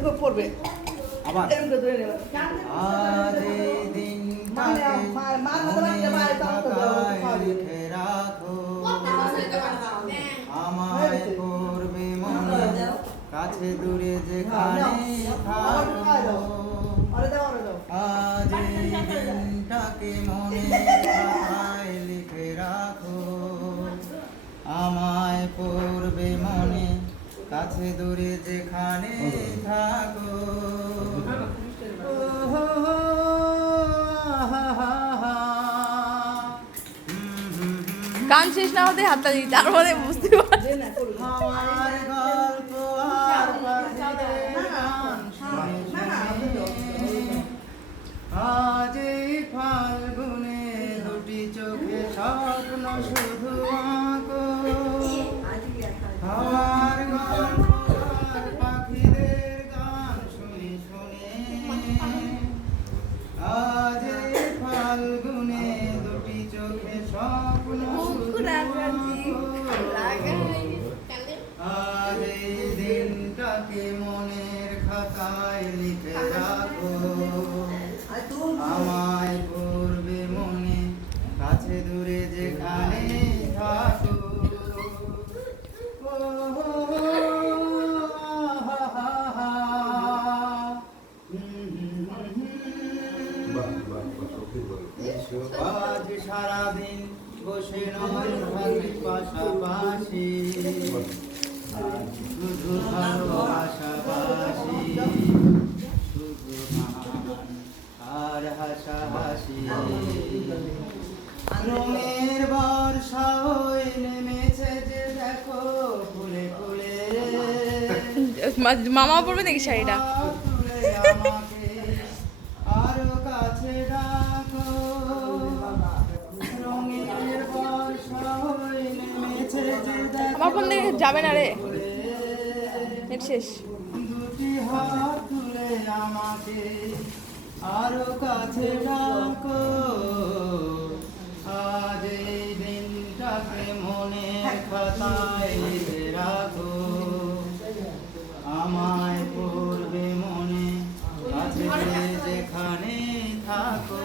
দেখো পড়বে আবার আজ এই দিনটাকে লিখে রাখো, আমায় করবে মনে, কাছে দূরে যেখানে থাকো। আজ এই দিনটাকে মনে খাতায় লিখে রাখো, আমায় করবে মনে, কাছে দূরে যেখানে থাকো। গান শেষ না হতে হাতটা দিই, তারপরে বুঝতে পারছি আমার গল্প আর পাখিদের গান শুনে শুনে, আজ এই ফাল্গুনে দুটি চোখে স্বপ্ন শুধু আঁকো। আমার গল্প আর পাখিদের গান শুনে শুনে, আজ এই ফাল্গুনে দুটি চোখে স্বপ্ন শুধু আঁকো। আজ এই দিনটাকে মনের খাতায় লিখে রাখো, আমায় করবে মনে, কাছে দূরে যেখানে থাকো। আজ সারাদিন বসে নয় ভাবি পাশাপাশি, শুধু ভালোবাসাবাসি, শুধু গান আর হাসাহাসি। রঙের বর্ষা হয়ে নেমেছে যে দেখো ফুলে ফুলে, মামা পড়বে নাকি শাড়িটা? তুলে আমাকে আরো কাছে ডাকো। রঙের বর্ষা হয়ে নেমেছে যে দেখো আমার ফোন থেকে যাবে না রে, নেট শেষ। দুটি হাত তুলে আমাকে আরো কাছে ডাকো। আজ এই দিনটাকে মনে খাতায় লিখে রাখো, আমায় পড়বে মনে, কাছে যেখানে থাকো।